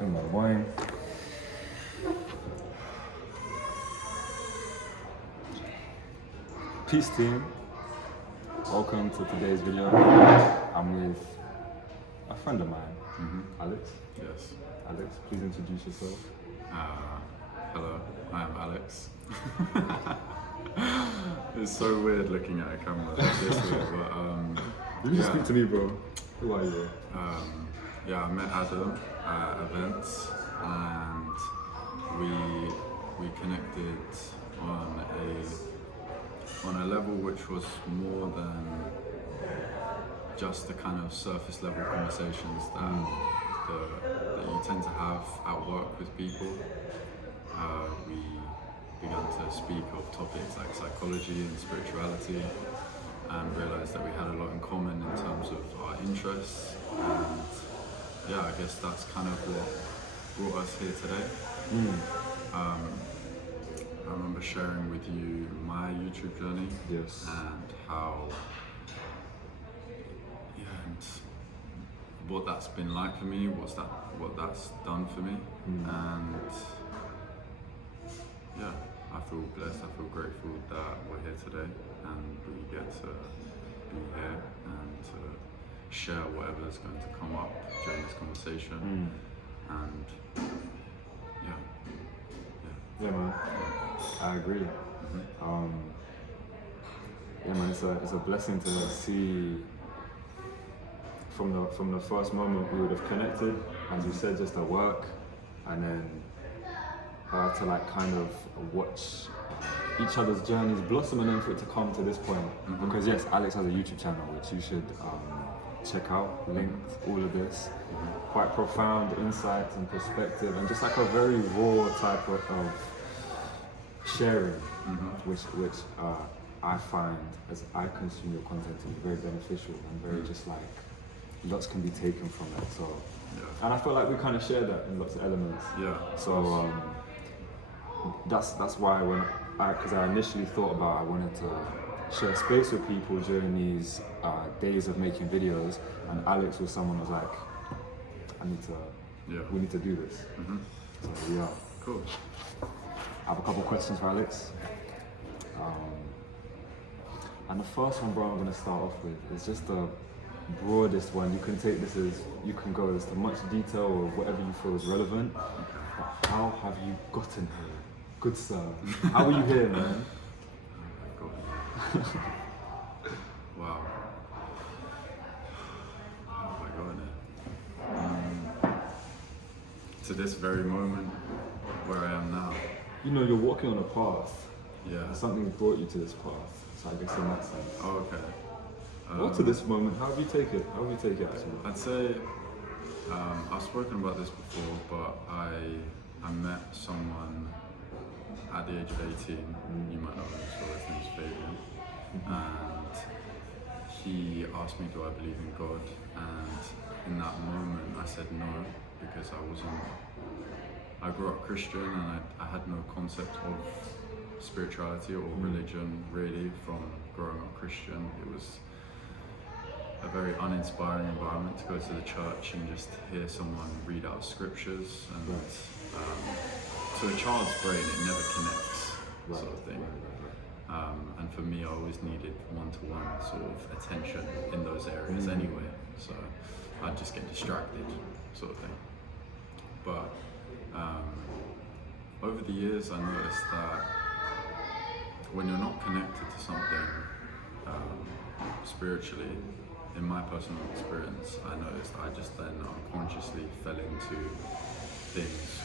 and my wine. Peace team, welcome to today's video. I'm with a friend of mine, Alex. Yes. Alex, please introduce yourself. Hello, I am Alex. It's so weird looking at a camera like this way, but You just speak to me, bro. Who are you? I met Adam at events, and we connected on a level which was more than just the kind of surface level conversations that you tend to have at work with people. We began to speak of topics like psychology and spirituality, and realized that we had a lot in common in terms of our interests. And yeah, I guess that's kind of what brought us here today. I remember sharing with you my YouTube journey. Yes. And how, and what that's been like for me, what that's done for me. And yeah, I feel blessed, I feel grateful that we're here today and we get to be here and to share whatever's going to come up during this conversation. And Yeah, man. I agree. Yeah, man. It's a blessing to see from the first moment we would have connected, as you said, just at work, and then to like kind of watch each other's journeys blossom, and then for it to come to this point. Because yes, Alex has a YouTube channel which you should check out. Linked all of this. Quite profound insights and perspective, and just like a very raw type of sharing, which I find, as I consume your content, to be very beneficial and very just like lots can be taken from it. So, and I feel like we kind of share that in lots of elements. yeah. So that's why because I initially thought about I wanted to share space with people during these days of making videos, and Alex was someone who was like, we need to do this. So here we are. Cool. I have a couple questions for Alex. And the first one, bro, I'm gonna start off with is just the broadest one. You can take this as, you can go as to much detail or whatever you feel is relevant. But how have you gotten here? Good sir. How are you here, man? Wow. How have I gotten here? To this very moment where I am now. You know, you're walking on a path. Yeah. Something brought you to this path. So I guess in that sense. Oh, okay. What to this moment? How have you taken it? How have you taken it actually? I'd say I've spoken about this before, but I met someone at the age of 18. You might know him as well. His name's Fabian. And he asked me, do I believe in God? And in that moment I said no, because I grew up Christian, and I had no concept of spirituality or religion really from growing up Christian. It was a very uninspiring environment to go to the church and just hear someone read out scriptures, and to a child's brain it never connects, sort of thing. And for me, I always needed one-to-one sort of attention in those areas anyway, so I'd just get distracted, sort of thing. But over the years I noticed that when you're not connected to something spiritually, in my personal experience, I noticed I just then unconsciously fell into things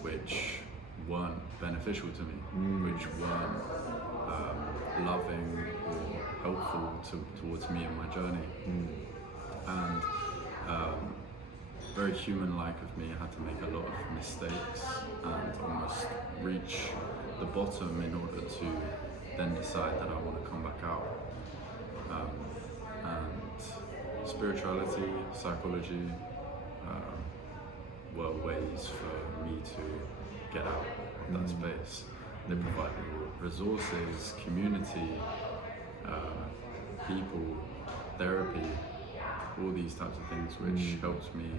which weren't beneficial to me, which weren't loving or helpful towards me in my journey. And very human-like of me, I had to make a lot of mistakes and almost reach the bottom in order to then decide that I want to come back out. And spirituality, psychology were ways for me to get out of that space. They provide me with resources, community, people, therapy, all these types of things which helped me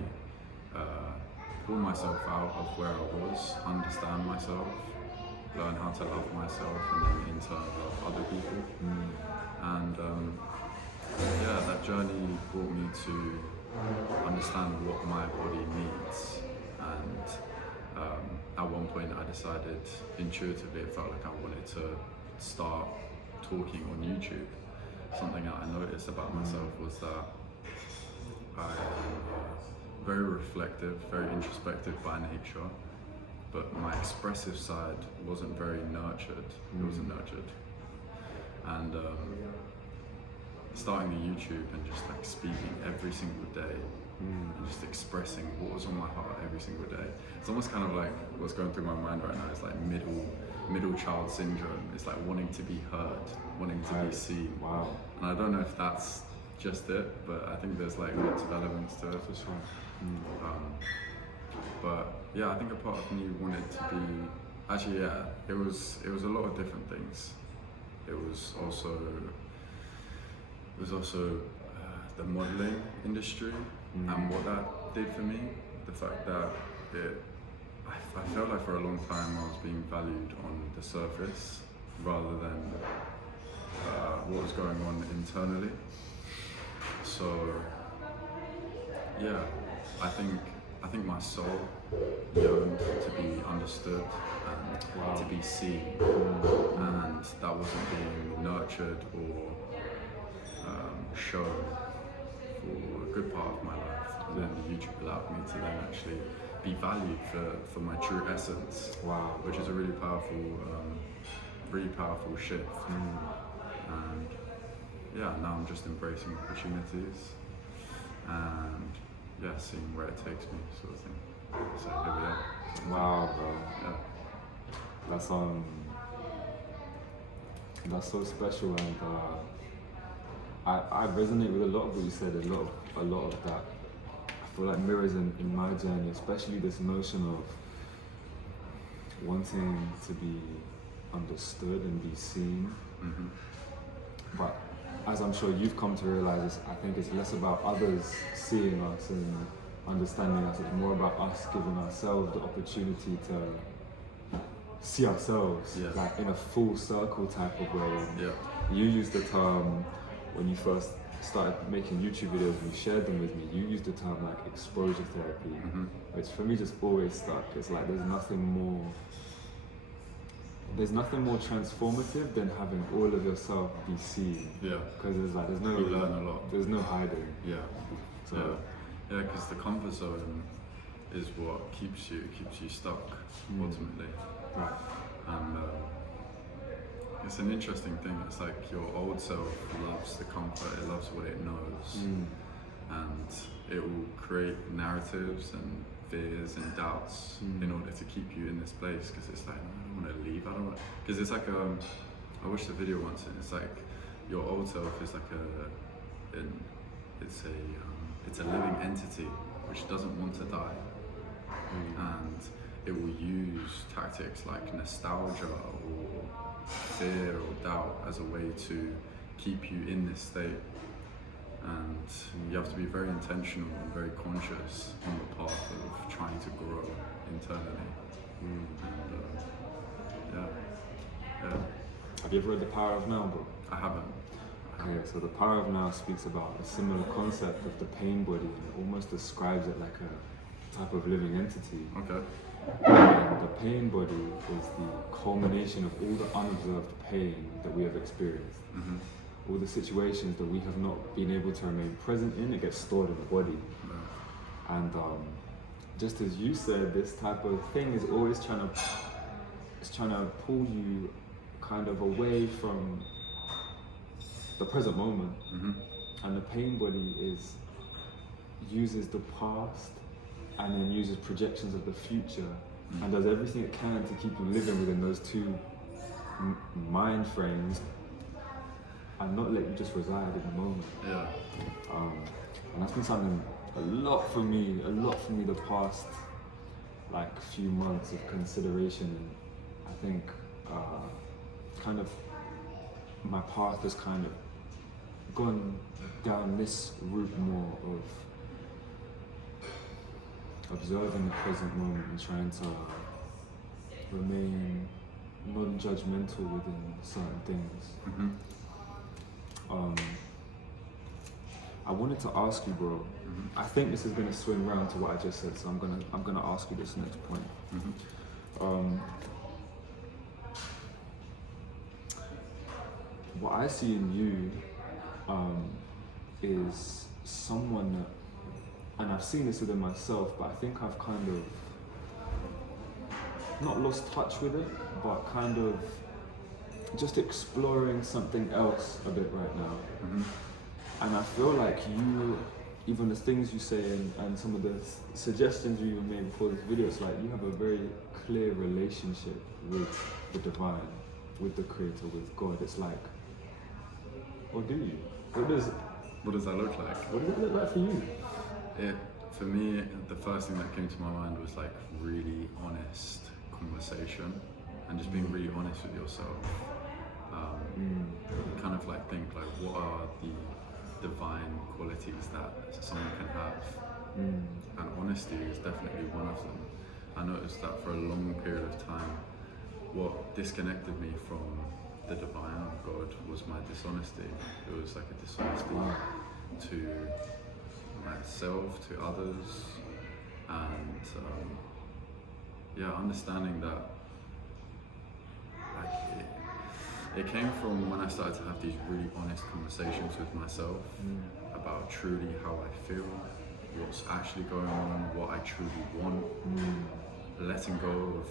pull myself out of where I was, understand myself, learn how to love myself, and then in turn love other people. And yeah, that journey brought me to understand what my body needs. And at one point I decided intuitively, it felt like I wanted to start talking on YouTube. Something that I noticed about myself was that I am very reflective, very introspective by nature, but my expressive side wasn't very nurtured. It wasn't nurtured. And starting the YouTube and just like speaking every single day and just expressing what was on my heart every single day. It's almost kind of like what's going through my mind right now is like middle child syndrome. It's like wanting to be heard, wanting to be seen. Wow. And I don't know if that's just it, but I think there's like lots of elements to it. For sure. But yeah, I think a part of me wanted to be, actually yeah, it was a lot of different things. It was also the modeling industry and what that did for me. The fact that I felt like for a long time I was being valued on the surface rather than what was going on internally. So yeah, I think my soul yearned to be understood and to be seen, and that wasn't being nurtured or shown for a good part of my life. And then YouTube allowed me to then actually be valued for my true essence. Wow. Which is a really powerful shift. And yeah, now I'm just embracing opportunities and yeah, seeing where it takes me, sort of thing. So here we are. Wow, bro. Yeah. That's so special, and I resonate with a lot of what you said. A lot of that I feel like mirrors in my journey, especially this notion of wanting to be understood and be seen. But as I'm sure you've come to realize, I think it's less about others seeing us and understanding us. It's more about us giving ourselves the opportunity to see ourselves, like in a full circle type of way. Yeah. You used the term when you first started making YouTube videos and you shared them with me. You used the term like exposure therapy, which for me just always stuck. It's like there's nothing more transformative than having all of yourself be seen. Yeah. Because there's no. You learn a lot. There's no hiding. Yeah. So, yeah, because the comfort zone is what keeps you stuck ultimately. Right. And it's an interesting thing. It's like your old self loves the comfort. It loves what it knows, and it will create narratives and fears and doubts in order to keep you in this place. Because it's like, no, I don't want to leave. I don't want. Because it's like I watched the video once, and it's like your old self is like it's a living entity which doesn't want to die, and it will use tactics like nostalgia or fear or doubt as a way to keep you in this state. And you have to be very intentional and very conscious on the path of trying to grow internally. And yeah. Have you ever read The Power of Now, bro? I haven't. Okay, so The Power of Now speaks about a similar concept of the pain body, and it almost describes it like a type of living entity. Okay. And the pain body is the culmination of all the unobserved pain that we have experienced. All the situations that we have not been able to remain present in, it gets stored in the body. And just as you said, this type of thing is always trying to pull you kind of away from the present moment. And the pain body uses the past and then uses projections of the future and does everything it can to keep you living within those two mind frames and not let you just reside in the moment. Yeah. And that's been something a lot for me the past like few months of consideration. And I think kind of my path has kind of gone down this route more of observing the present moment and trying to remain non-judgmental within certain things. Mm-hmm. I wanted to ask you, bro. Mm-hmm. I think this is gonna swing round to what I just said, so I'm gonna ask you this next point. Mm-hmm. What I see in you is someone that, and I've seen this within myself, but I think I've kind of not lost touch with it, but kind of just exploring something else a bit right now. Mm-hmm. And I feel like you, even the things you say and some of the suggestions you made before this video, it's like you have a very clear relationship with the divine, with the creator, with God. It's like, or do you? What does that look like? What does that look like for you? For me, the first thing that came to my mind was like really honest conversation and just being really honest with yourself. Kind of like think like, what are the divine qualities that someone can have? And honesty is definitely one of them. I noticed that for a long period of time, what disconnected me from the divine of God was my dishonesty. It was like a dishonesty to myself, to others, and understanding that like it came from when I started to have these really honest conversations with myself about truly how I feel, what's actually going on, what I truly want, letting go of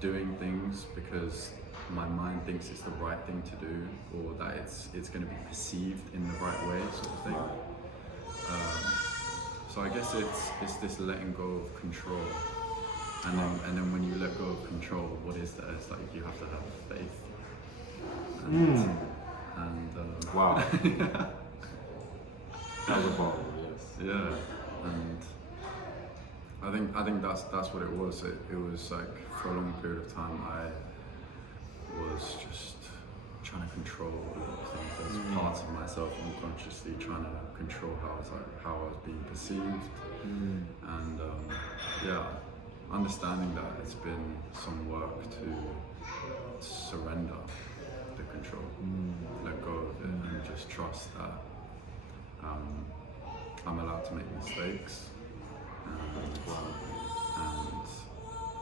doing things because my mind thinks it's the right thing to do, or that it's going to be perceived in the right way, sort of thing. So I guess it's this letting go of control, and then when you let go of control, what is that? It's like you have to have faith. Wow. That was a ball, yes. Yeah, and I think that's what it was. It was like for a long period of time I was just trying to control a lot of things. There was parts of myself unconsciously trying to control how I was being perceived, and understanding that it's been some work to surrender the control, let go of it, and just trust that I'm allowed to make mistakes, and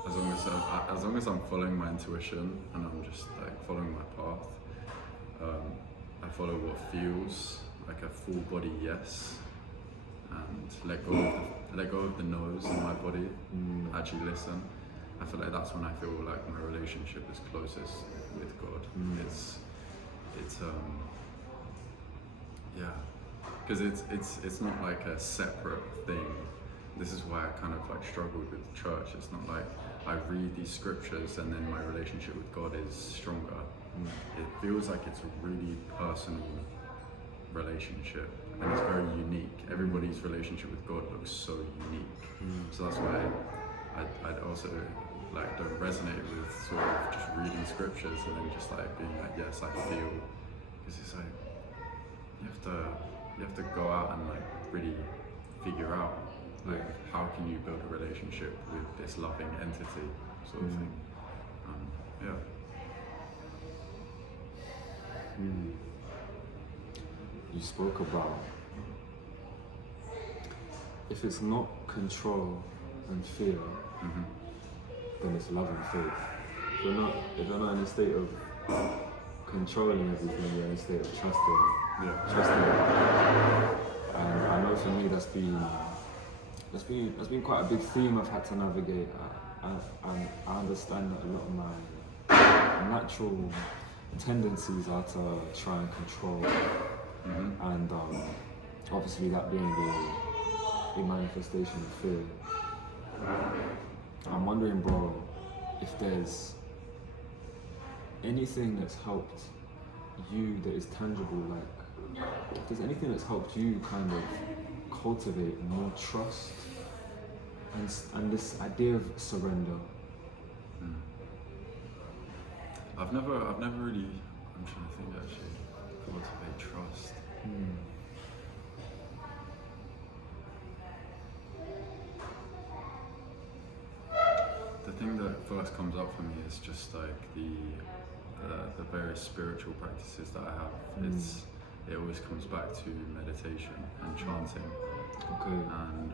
as long as I'm following my intuition and I'm just like following my path, I follow what feels like a full body yes, and let go of the no's in my body. Actually listen. I feel like that's when I feel like my relationship is closest with God. Because it's not like a separate thing. This is why I kind of like struggled with church. It's not like I read these scriptures and then my relationship with God is stronger. It feels like it's a really personal relationship, and it's very unique. Everybody's relationship with God looks so unique. So that's why I'd also like don't resonate with sort of just reading scriptures and then just like being like, yes, I feel, because it's like you have to go out and like really figure out like how can you build a relationship with this loving entity sort of thing. You spoke about if it's not control and fear, then it's love and faith. If you're not in a state of controlling everything, you're in a state of trusting it. And I know for me that's been quite a big theme I've had to navigate. I understand that a lot of my natural tendencies are to try and control, and obviously that being a manifestation of fear. I'm wondering, bro, if there's anything that's helped you that is tangible, like if there's anything that's helped you kind of cultivate more trust and this idea of surrender. I've never really, I'm trying to think actually, cultivate trust. first comes up for me is just like the various spiritual practices that I have. It always comes back to meditation and chanting. Okay. And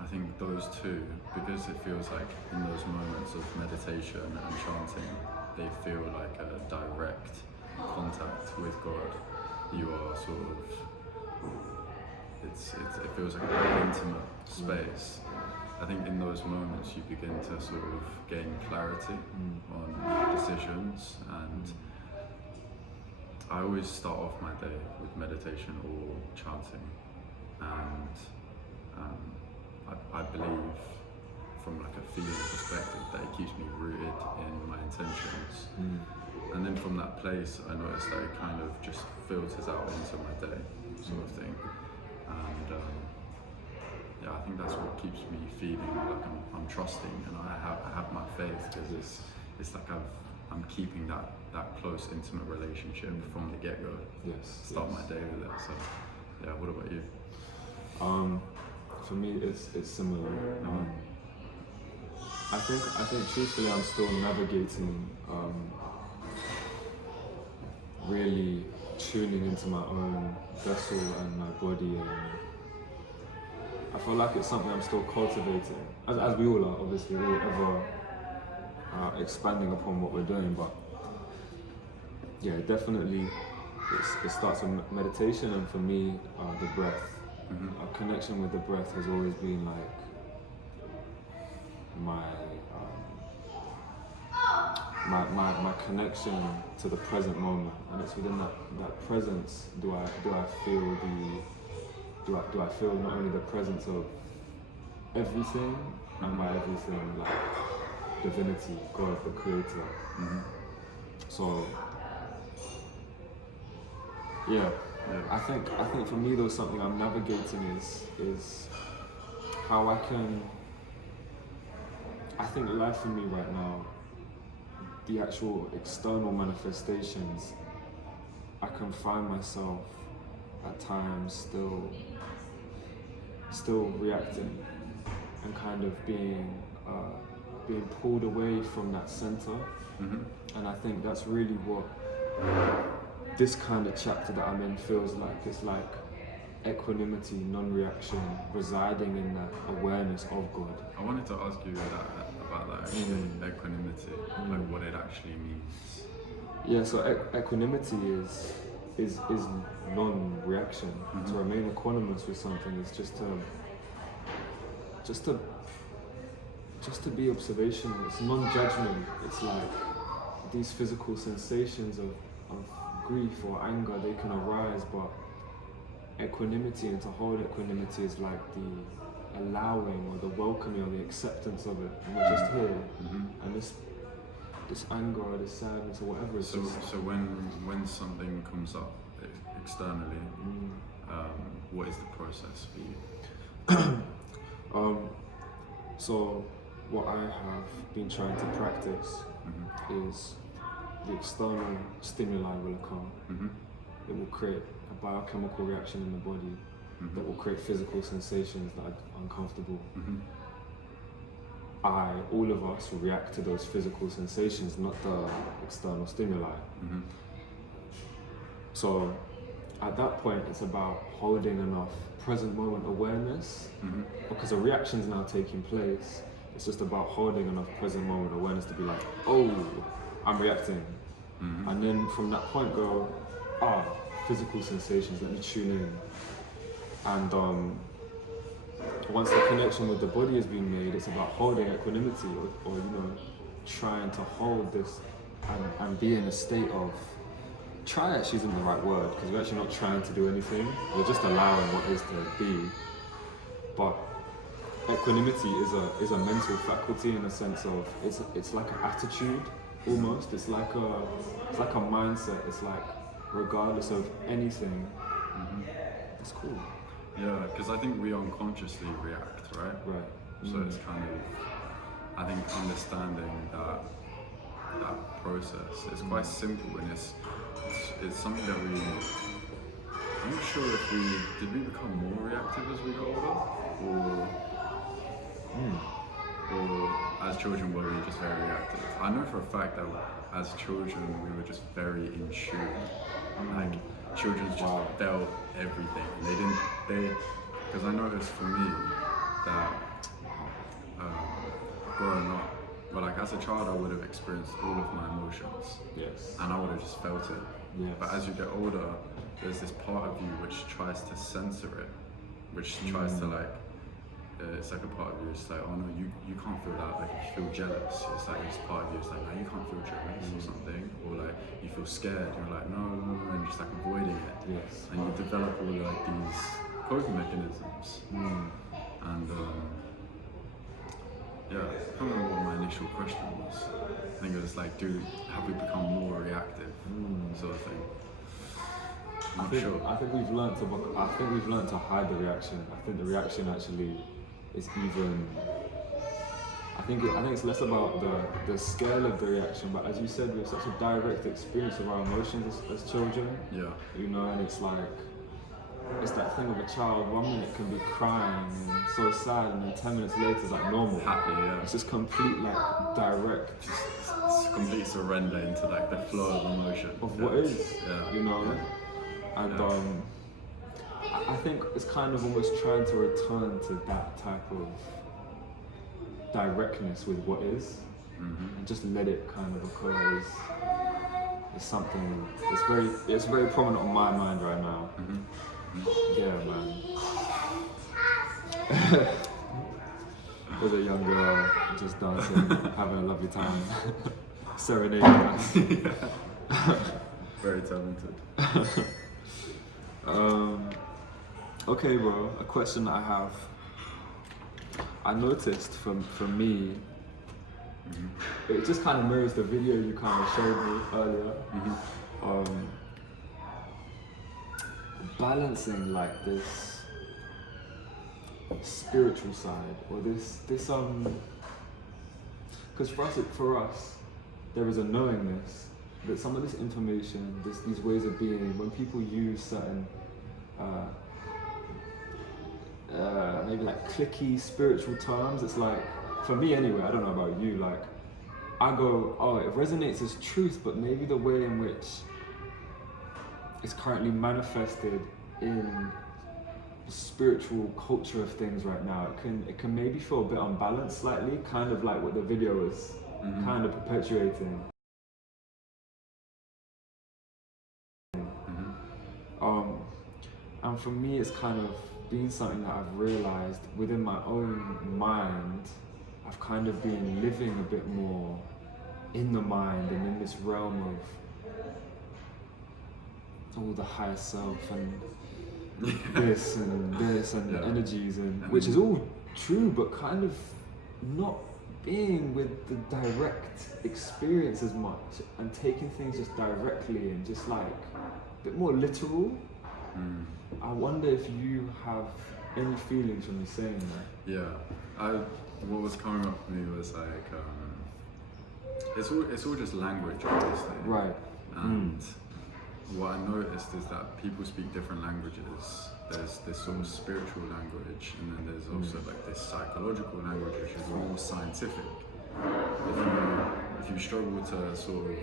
I think those two, because it feels like in those moments of meditation and chanting, they feel like a direct contact with God. You are sort of, it feels like an intimate space. I think in those moments you begin to sort of gain clarity on decisions, and I always start off my day with meditation or chanting, and I believe from like a feeling perspective that it keeps me rooted in my intentions. And then from that place I notice that it kind of just filters out into my day sort of thing. And yeah, I think that's what keeps me feeling like I'm trusting, and I have my faith, because it's like I'm keeping that close, intimate relationship from the get-go. Start my day with it. So yeah, what about you? For me, it's similar. I think truthfully I'm still navigating, really tuning into my own vessel and my body, and I feel like it's something I'm still cultivating, as we all are. Obviously, we're ever expanding upon what we're doing, but yeah, definitely it starts with meditation, and for me, the breath. A connection with the breath has always been like my connection to the present moment, and it's within that presence do I feel do I feel not only the presence of everything, and by everything like divinity, God, the Creator. So yeah. I think for me though, something I'm navigating is how I think life for me right now, the actual external manifestations, I can find myself at times still reacting and kind of being pulled away from that center. And I think that's really what this kind of chapter that I'm in feels like. It's like equanimity, non-reaction, residing in that awareness of God. I wanted to ask you about that actually, equanimity, like what it actually means. Yeah, so equanimity is non-reaction. To remain equanimous with something is just to be observational. It's non-judgment. It's like these physical sensations of grief or anger, they can arise, but equanimity, and to hold equanimity, is like the allowing or the welcoming or the acceptance of it. And we're just here, and this anger or this sadness or whatever. So when something comes up externally, what is the process for you? So what I have been trying to practice is the external stimuli will occur. It will create a biochemical reaction in the body that will create physical sensations that are uncomfortable. All of us react to those physical sensations, not the external stimuli. So at that point, it's about holding enough present moment awareness, because a reaction's now taking place. It's just about holding enough present moment awareness to be like, oh, I'm reacting. And then from that point go, physical sensations, let me tune in. And once the connection with the body has been made, it's about holding equanimity, or trying to hold this and be in a state of, try actually isn't the right word, because we're actually not trying to do anything, we're just allowing what is to be. But equanimity is a mental faculty, in a sense of it's like an attitude almost. It's like a mindset. It's like regardless of anything, it's cool. Yeah, because I think we unconsciously react, right? Right. So it's kind of, I think understanding that process is quite simple, and it's something that I'm not sure if did we become more reactive as we got older, or or as children were we just very reactive? I know for a fact that as children we were just very in tune. Like children just felt everything. Because I noticed for me that growing up, but like as a child I would have experienced all of my emotions. Yes. And I would have just felt it. Yes. But as you get older, there's this part of you which tries to censor it, which tries to like, it's like a part of you, it's like, oh no, you can't feel that. Like if you feel jealous, it's like this part of you, it's like, no, you can't feel jealous or something. Or like you feel scared, you're like, no, and just like avoiding it. Yes. And you develop all like these coping mechanisms. And yeah, I can't remember what my initial question was. I think it was like, have we become more reactive, sort of thing. I'm not sure. I think we've learned to hide the reaction. I think the reaction actually is even. I think it's less about the scale of the reaction, but as you said, we have such a direct experience of our emotions as children. Yeah. You know, and it's like. It's that thing of a child, 1 minute can be crying and so sad, and then 10 minutes later it's like normal. Happy, yeah. It's just complete, like, direct. It's complete surrender into like the flow of emotion. Of what is, you know? Yeah. And I think it's kind of almost trying to return to that type of directness with what is, and just let it kind of occur is something it's very prominent on my mind right now. Yeah, man. With a young girl just dancing, having a lovely time, serenading us. Very talented. Okay, bro. A question that I have. I noticed from me, it just kind of mirrors the video you kind of showed me earlier. Balancing like this spiritual side, or this because for us there is a knowingness that some of this information, these ways of being, when people use certain maybe like clicky spiritual terms, it's like, for me anyway, I don't know about you, like I go, oh, it resonates as truth, but maybe the way in which it's currently manifested in the spiritual culture of things right now, it can maybe feel a bit unbalanced slightly, kind of like what the video is kind of perpetuating. And for me, it's kind of been something that I've realized within my own mind. I've kind of been living a bit more in the mind and in this realm of all the higher self and this and the energies, and which is all true, but kind of not being with the direct experience as much, and taking things just directly and just like a bit more literal. I wonder if you have any feelings from me saying that. Yeah, what was coming up for me was like, it's all just language, obviously. Right. And what I noticed is that people speak different languages. There's this sort of spiritual language, and then there's also like this psychological language, which is more scientific. If you struggle to sort of,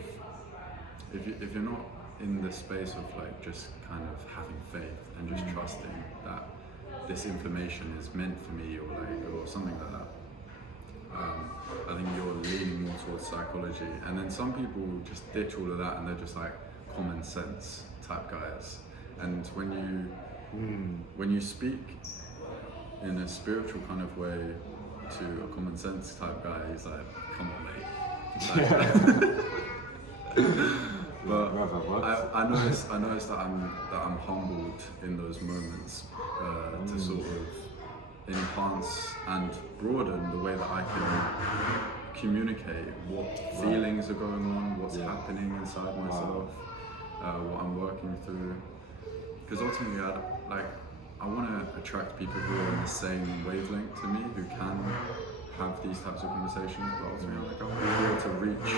if you're not in the space of like just kind of having faith and just trusting that this information is meant for me, or something like that, I think you're leaning more towards psychology. And then some people just ditch all of that and they're just like common sense type guys. And when you speak in a spiritual kind of way to a common sense type guy, he's like, come on, mate. But I noticed that I'm humbled in those moments to sort of enhance and broaden the way that I can communicate what feelings are going on, what's happening inside myself, what I'm working through. Because ultimately, I want to attract people who are on the same wavelength to me, who can have these types of conversations. But ultimately, I want to be able to reach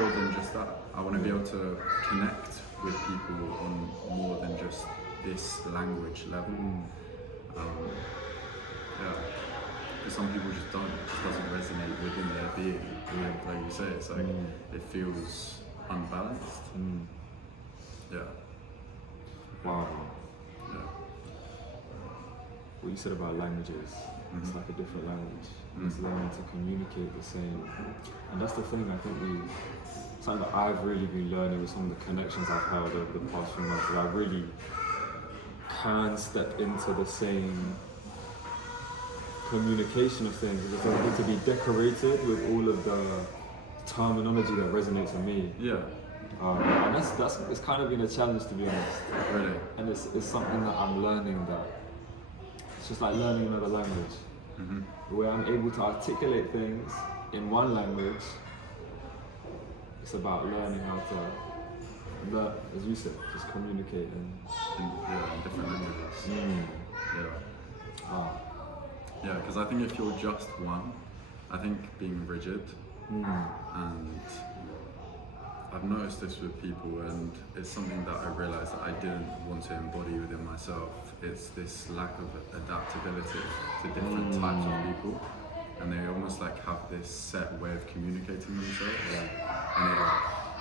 more than just that. I want to be able to connect with people on more than just this language level. some people just don't. It just doesn't resonate within their being. Like you say, it's like it feels unbalanced. Yeah. Wow. Yeah. What you said about languages, it's like a different language. It's learning to communicate the same. And that's the thing I think something that I've really been learning with some of the connections I've held over the past few months, that I really can step into the same communication of things. It's like need to be decorated with all of the terminology that resonates with me. Yeah. And that's it's kind of been a challenge, to be honest. Really. And it's something that I'm learning, that it's just like learning another language, where I'm able to articulate things in one language. It's about learning how to learn, as you said, just communicate in different languages. Yeah. Yeah, because I think if you're just one, I think being rigid, and I've noticed this with people, and it's something that I realised that I didn't want to embody within myself. It's this lack of adaptability to different types of people, and they almost like have this set way of communicating themselves.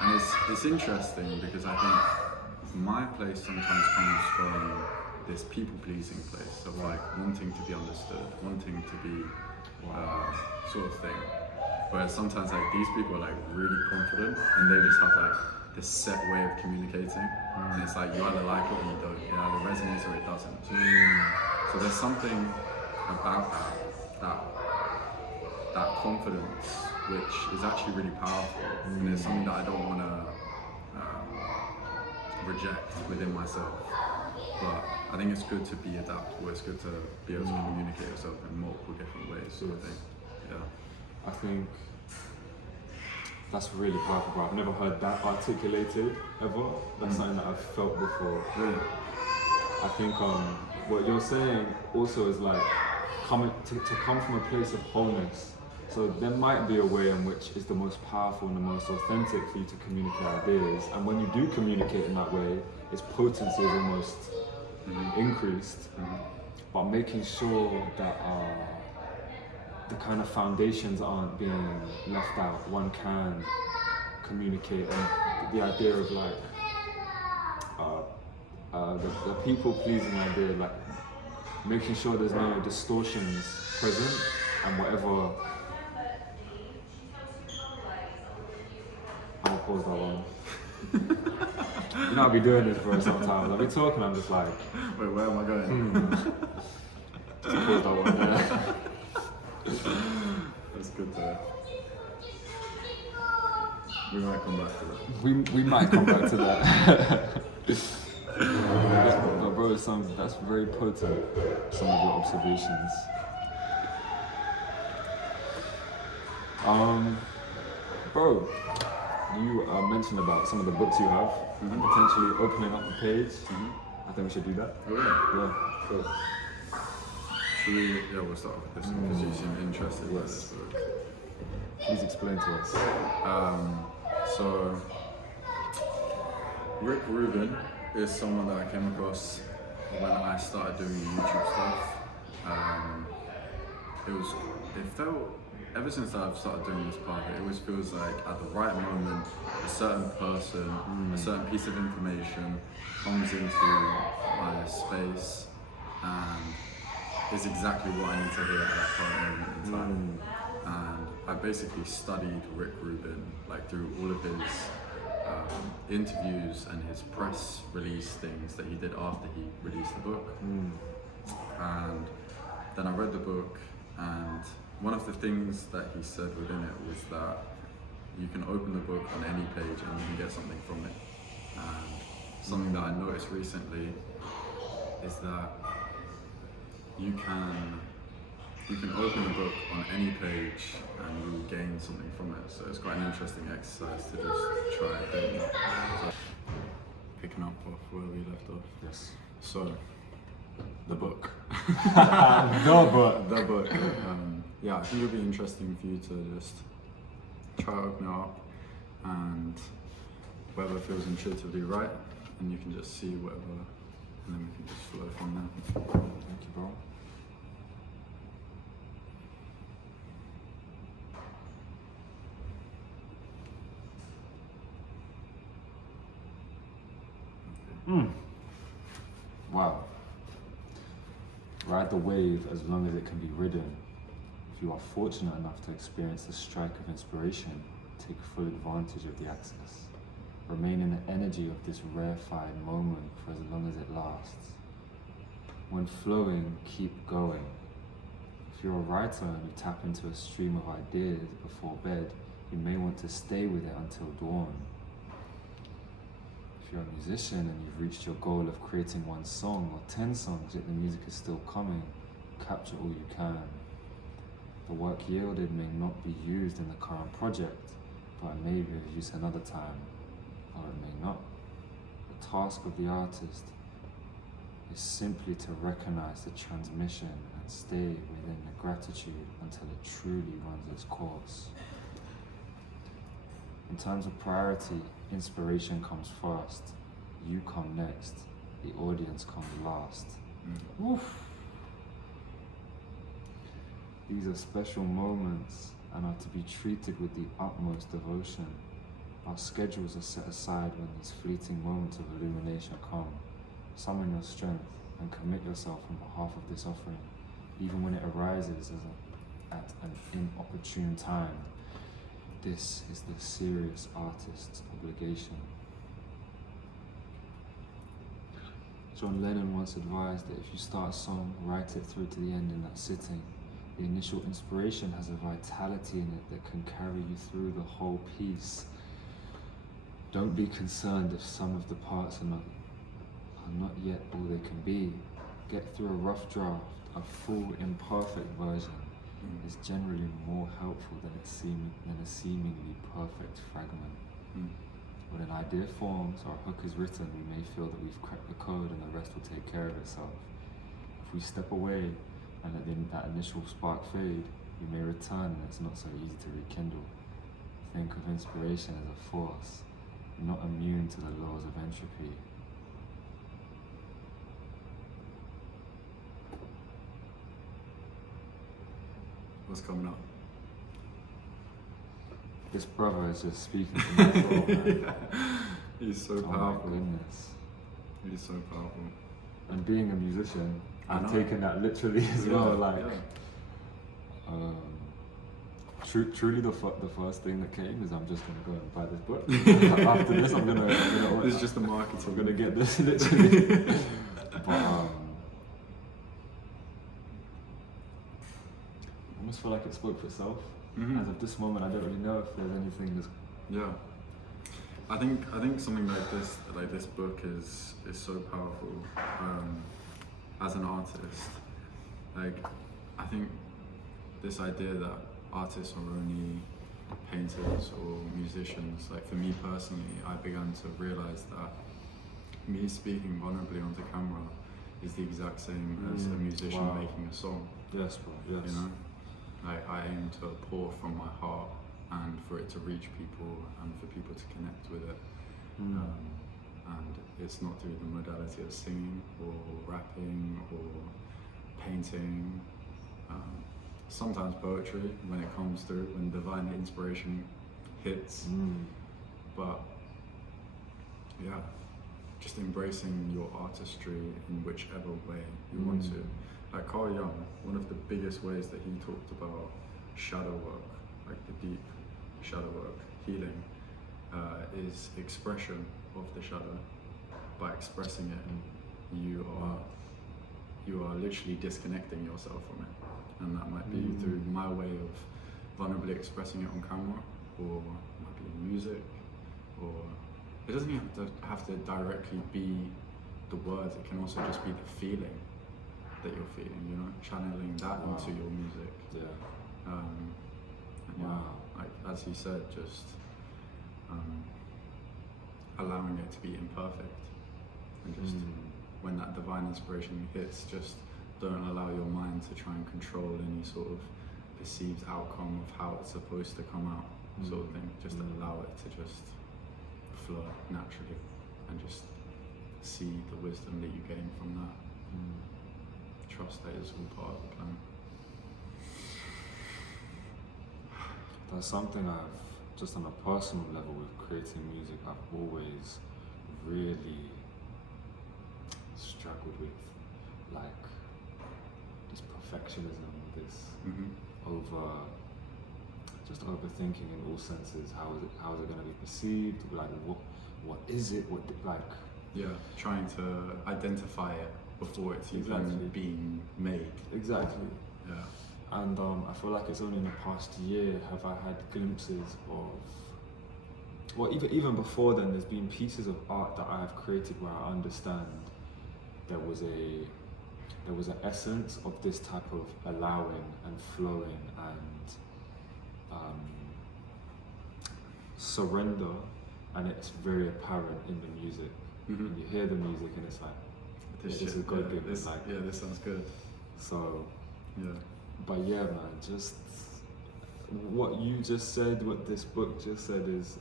And it's interesting because I think my place sometimes comes from this people-pleasing place of like wanting to be understood, wanting to be sort of thing. Whereas sometimes like these people are like really confident and they just have like this set way of communicating, and it's like you either like it or you don't. It either resonates or it doesn't. So there's something about that confidence which is actually really powerful, and it's something that I don't want to reject within myself. But I think it's good to be adaptable. It's good to be able to communicate yourself in multiple different ways, sort of thing. Yeah. I think that's really powerful, bro. I've never heard that articulated ever. That's something that I've felt before. Really? I think what you're saying also is like coming to come from a place of wholeness. So there might be a way in which is the most powerful and the most authentic for you to communicate ideas. And when you do communicate in that way, its potency is almost increased. But making sure that the kind of foundations aren't being left out. One can communicate, and the idea of like the people-pleasing idea, like making sure there's no distortions present, and whatever. I'll pause that one. You know, I'll be doing this for sometimes. I'll be talking, I'm just like, wait, where am I going? Just pause that one there. That's good to. We might come back to that. We might come back to that. No, bro, that's very potent, some of your observations. Bro, you mentioned about some of the books you have, and potentially opening up a page. I think we should do that. Oh yeah? Yeah, cool. We'll start with this one because you seem interested in this book. Please explain to us. So, Rick Rubin is someone that I came across when I started doing the YouTube stuff. It felt, ever since I've started doing this part, it always feels like at the right moment, a certain person, a certain piece of information comes into my space and is exactly what I need to hear at that current moment in time. And I basically studied Rick Rubin, like through all of his interviews and his press release things that he did after he released the book. And then I read the book, and one of the things that he said within it was that you can open the book on any page and you can get something from it. And something that I noticed recently is that you can open the book on any page and you will gain something from it. So it's quite an interesting exercise to just try it. So, picking up off where we left off. Yes. So, the book. The book. Yeah, I think it'll be interesting for you to just try to open it up, and whatever feels intuitively right, and you can just see whatever, and then we can just flow from there. Thank you, bro. Wow. Ride the wave as long as it can be ridden. If you are fortunate enough to experience the strike of inspiration, take full advantage of the access. Remain in the energy of this rarefied moment for as long as it lasts. When flowing, keep going. If you're a writer and you tap into a stream of ideas before bed, you may want to stay with it until dawn. If you're a musician and you've reached your goal of creating 1 song or 10 songs, yet the music is still coming, capture all you can. The work yielded may not be used in the current project, but it may be of use another time, or it may not. The task of the artist is simply to recognize the transmission and stay within the gratitude until it truly runs its course. In terms of priority, inspiration comes first, you come next, the audience comes last. Oof. These are special moments and are to be treated with the utmost devotion. Our schedules are set aside when these fleeting moments of illumination come. Summon your strength and commit yourself on behalf of this offering, even when it arises at an inopportune time. This is the serious artist's obligation. John Lennon once advised that if you start a song, write it through to the end in that sitting. The initial inspiration has a vitality in it that can carry you through the whole piece. Don't be concerned if some of the parts are not yet all they can be. Get through a rough draft. A full, imperfect version is generally more helpful than a seemingly perfect fragment. When an idea forms or a hook is written, we may feel that we've cracked the code and the rest will take care of itself. If we step away and let that initial spark fade, we may return and it's not so easy to rekindle. Think of inspiration as a force, not immune to the laws of entropy. What's coming up? This brother is just speaking to my soul, man. He's so Oh powerful. my goodness. He's so powerful. And being a musician, I I'm know. taking that literally as well. Like, truly, the first thing that came is I'm just gonna go and buy this book. After this, I'm gonna This is just the marketing. I'm gonna get this literally. But I almost feel like it spoke for itself. As of this moment, I don't really know if there's anything that's. Yeah, I think something like this book is so powerful. As an artist, like, I think this idea that artists are only painters or musicians, like for me personally, I began to realize that me speaking vulnerably onto camera is the exact same as a musician making a song. Yes, bro. Yes. You know, I aim to pour from my heart and for it to reach people and for people to connect with it. And it's not through the modality of singing or rapping or painting. Sometimes poetry when it comes through, when divine inspiration hits. But yeah, just embracing your artistry in whichever way you want to. Like Carl Jung, one of the biggest ways that he talked about shadow work, like the deep shadow work, healing, is expression of the shadow. By expressing it, you are literally disconnecting yourself from it. And that might be through my way of vulnerably expressing it on camera, or it might be in music, or it doesn't even have to directly be the words, it can also just be the feeling that you're feeling, you know, channeling that into your music. Yeah. And yeah, like as he said, just allowing it to be imperfect, and just when that divine inspiration hits, just don't allow your mind to try and control any sort of perceived outcome of how it's supposed to come out, sort of thing. Just allow it to just flow naturally, and just see the wisdom that you gain from that. Trust that it's all part of the plan. That's something I've, just on a personal level with creating music, I've always really struggled with like this perfectionism, this just overthinking in all senses. How is it going to be perceived? Like what is it? Trying to identify it before it's even being made. Exactly. Yeah. And I feel like it's only in the past year have I had glimpses of, well, even before then, there's been pieces of art that I have created where I understand there was an essence of this type of allowing and flowing and surrender, and it's very apparent in the music. And you hear the music and it's like, this is God given. This sounds good. So, yeah. But yeah, man, just what you just said, what this book just said is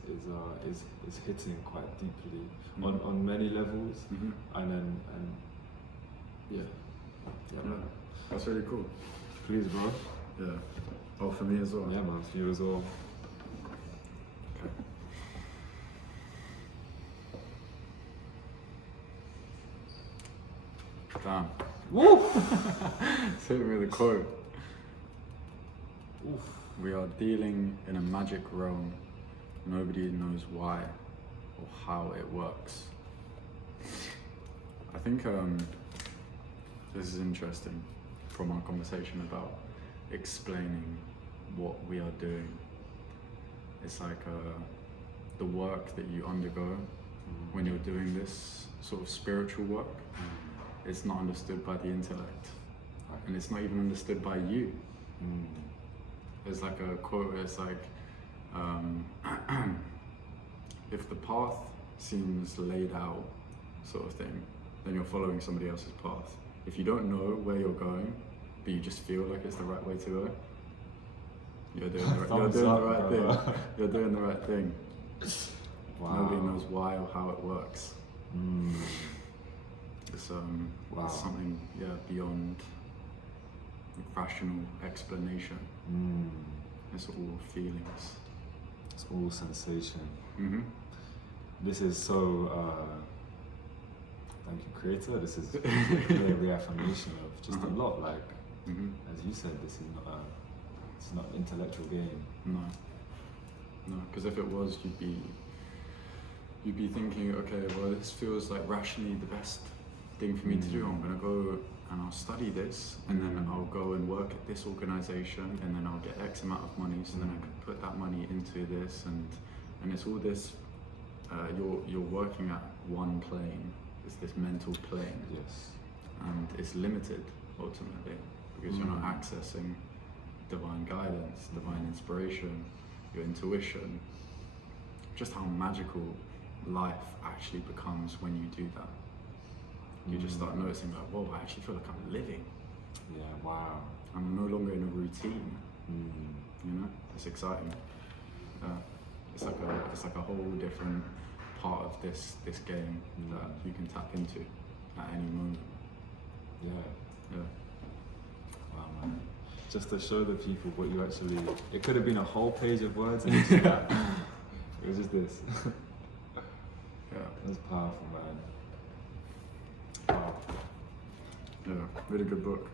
hitting quite deeply on many levels, and that's really cool. Please, bro. Yeah. Oh, for me as well. Yeah, man, for you as well. Okay. Damn. Woo! Hit me with a quote. Oof. We are dealing in a magic realm. Nobody knows why or how it works. I think this is interesting from our conversation about explaining what we are doing. It's like the work that you undergo when you're doing this sort of spiritual work. It's not understood by the intellect, and it's not even understood by you. There's like a quote where it's like, if the path seems laid out, sort of thing, then you're following somebody else's path. If you don't know where you're going, but you just feel like it's the right way to go, you're doing the right thing. You're doing the right thing. Wow. Nobody knows why or how it works. It's it's something beyond rational explanation. It's all feelings. It's all sensation. This is so. Thank you, Creator. This is a clear reaffirmation of just a lot. Like as you said, this is not it's not an intellectual game. No, because if it was, you'd be thinking, okay, well, this feels like rationally the best thing for me to do. I'm gonna go and I'll study this, and then I'll go and work at this organization, and then I'll get X amount of money, so then I can put that money into this, and it's all this. You're working at one plane. It's this mental plane. Yes. And it's limited ultimately because you're not accessing divine guidance, divine inspiration, your intuition. Just how magical life actually becomes when you do that. You just start noticing like, whoa, I actually feel like I'm living. Yeah, wow. I'm no longer in a routine. You know, it's exciting. It's like a whole different part of this game that you can tap into at any moment. Yeah. Wow, man. Just to show the people what you actually. It could have been a whole page of words, and it was just this. It was powerful, man. Wow. Yeah, really good book.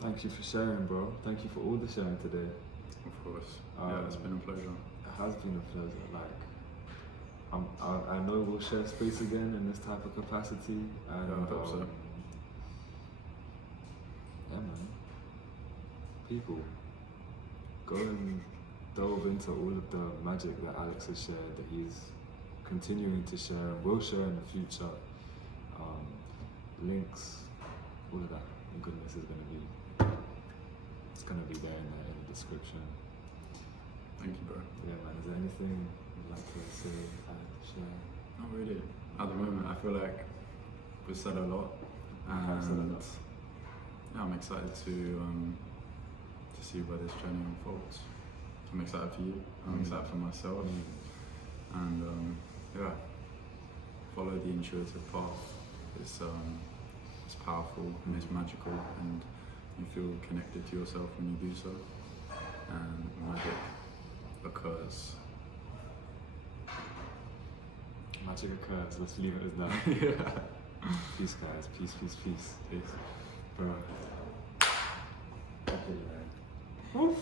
Thank you for sharing, bro. Thank you for all the sharing today. Of course. It's been a pleasure. It has been a pleasure. Like, I know we'll share space again in this type of capacity. And, I hope so. Yeah, man. People, go and delve into all of the magic that Alex has shared, that he's continuing to share and will share in the future. Links, all of that goodness is it's gonna be there in the description. Thank you, bro. Yeah, man. Is there anything you'd like to say, share? Not really. At the moment, I feel like we've said a lot, and I'm excited to see where this journey unfolds. I'm excited for you. I'm excited for myself, and follow the intuitive path. It's powerful and it's magical, and you feel connected to yourself when you do so, and magic occurs. Magic occurs. Let's leave it as that. Yeah. Peace, guys. Peace, peace, peace. Peace. Bro. Okay, man.